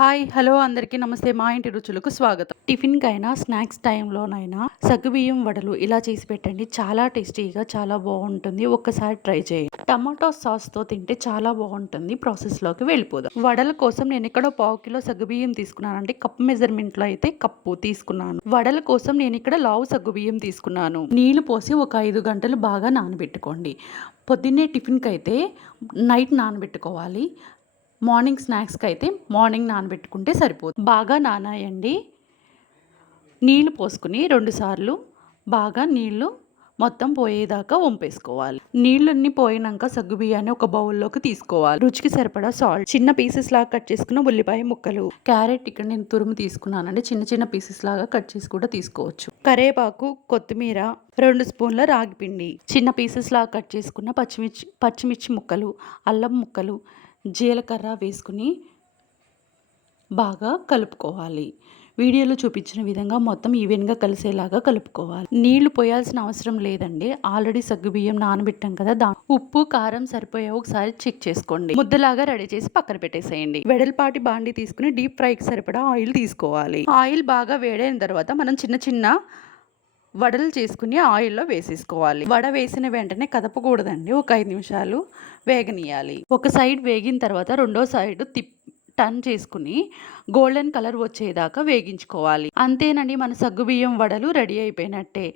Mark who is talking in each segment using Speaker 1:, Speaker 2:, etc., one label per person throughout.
Speaker 1: Hi hello అందరికీ నమస్తే. మా ఇంటి రుచులకు స్వాగతం. టిఫిన్కైనా స్నాక్స్ టైంలోనైనా సగ్గుబియ్యం వడలు ఇలా చేసి పెట్టండి. చాలా టేస్టీగా చాలా బాగుంటుంది. ఒక్కసారి ట్రై చేయండి. టమాటో సాస్తో తింటే చాలా బాగుంటుంది. ప్రాసెస్లోకి వెళ్ళిపోదాం. వడల కోసం నేను ఇక్కడ పావు కిలో సగ్గుబియ్యం తీసుకున్నానండి. కప్ మెజర్మెంట్లో అయితే కప్పు తీసుకున్నాను. వడల కోసం నేను ఇక్కడ లావు సగ్గుబియ్యం తీసుకున్నాను. నీళ్ళు పోసి ఒక ఐదు గంటలు బాగా నానబెట్టుకోండి. పొద్దున్నే టిఫిన్కి అయితే నైట్ నానబెట్టుకోవాలి. మార్నింగ్ స్నాక్స్కి అయితే మార్నింగ్ నానబెట్టుకుంటే సరిపోతుంది. బాగా నానాయండి. నీళ్ళు పోసుకుని రెండుసార్లు బాగా నీళ్ళు మొత్తం పోయేదాకా వంపేసుకోవాలి. నీళ్ళన్నీ పోయినాక సగ్గు బియ్యాన్ని ఒక బౌల్లోకి తీసుకోవాలి. రుచికి సరిపడా సాల్ట్ చిన్న పీసెస్ లాగా కట్ చేసుకున్న ఉల్లిపాయ ముక్కలు క్యారెట్ ఇక్కడ నేను తురుము తీసుకున్నానండి. చిన్న చిన్న పీసెస్ లాగా కట్ చేసి కూడా తీసుకోవచ్చు. కరేపాకు కొత్తిమీర రెండు స్పూన్ల రాగి పిండి చిన్న పీసెస్ లాగా కట్ చేసుకున్న పచ్చిమిర్చి పచ్చిమిర్చి ముక్కలు అల్లం ముక్కలు జీలకర్ర వేసుకుని బాగా కలుపుకోవాలి. వీడియోలో చూపించిన విధంగా మొత్తం ఈవెన్గా కలిసేలాగా కలుపుకోవాలి. నీళ్ళు పోయాల్సిన అవసరం లేదండి. ఆల్రెడీ సగ్గుబియ్యం నానబెట్టాం కదా దా ఉప్పు కారం సరిపోయే ఒకసారి చెక్ చేసుకోండి. ముద్దలాగా రెడీ చేసి పక్కన పెట్టేసేయండి. వెడల్పాటి బాండి తీసుకుని డీప్ ఫ్రైకి సరిపడా ఆయిల్ తీసుకోవాలి. ఆయిల్ బాగా వేడైన తర్వాత మనం చిన్న చిన్న వడలు చేసుకుని ఆయిల్లో వేసేసుకోవాలి. వడ వేసిన వెంటనే కదపకూడదండి. ఒక ఐదు నిమిషాలు వేగనీయాలి ఒక సైడ్ వేగిన తర్వాత రెండో సైడ్ తిప్ టర్న్ చేసుకుని గోల్డెన్ కలర్ వచ్చేదాకా వేగించుకోవాలి. అంతేనండి మన సగ్గుబియ్యం వడలు రెడీ అయిపోయినట్టే.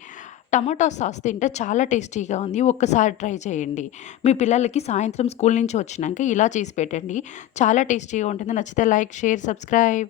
Speaker 1: టమాటో సాస్ తింటే చాలా టేస్టీగా ఉంది. ఒక్కసారి ట్రై చేయండి. మీ పిల్లలకి సాయంత్రం స్కూల్ నుంచి వచ్చినాక ఇలా చేసి పెట్టండి. చాలా టేస్టీగా ఉంటుంది. నచ్చితే లైక్ షేర్ సబ్స్క్రైబ్.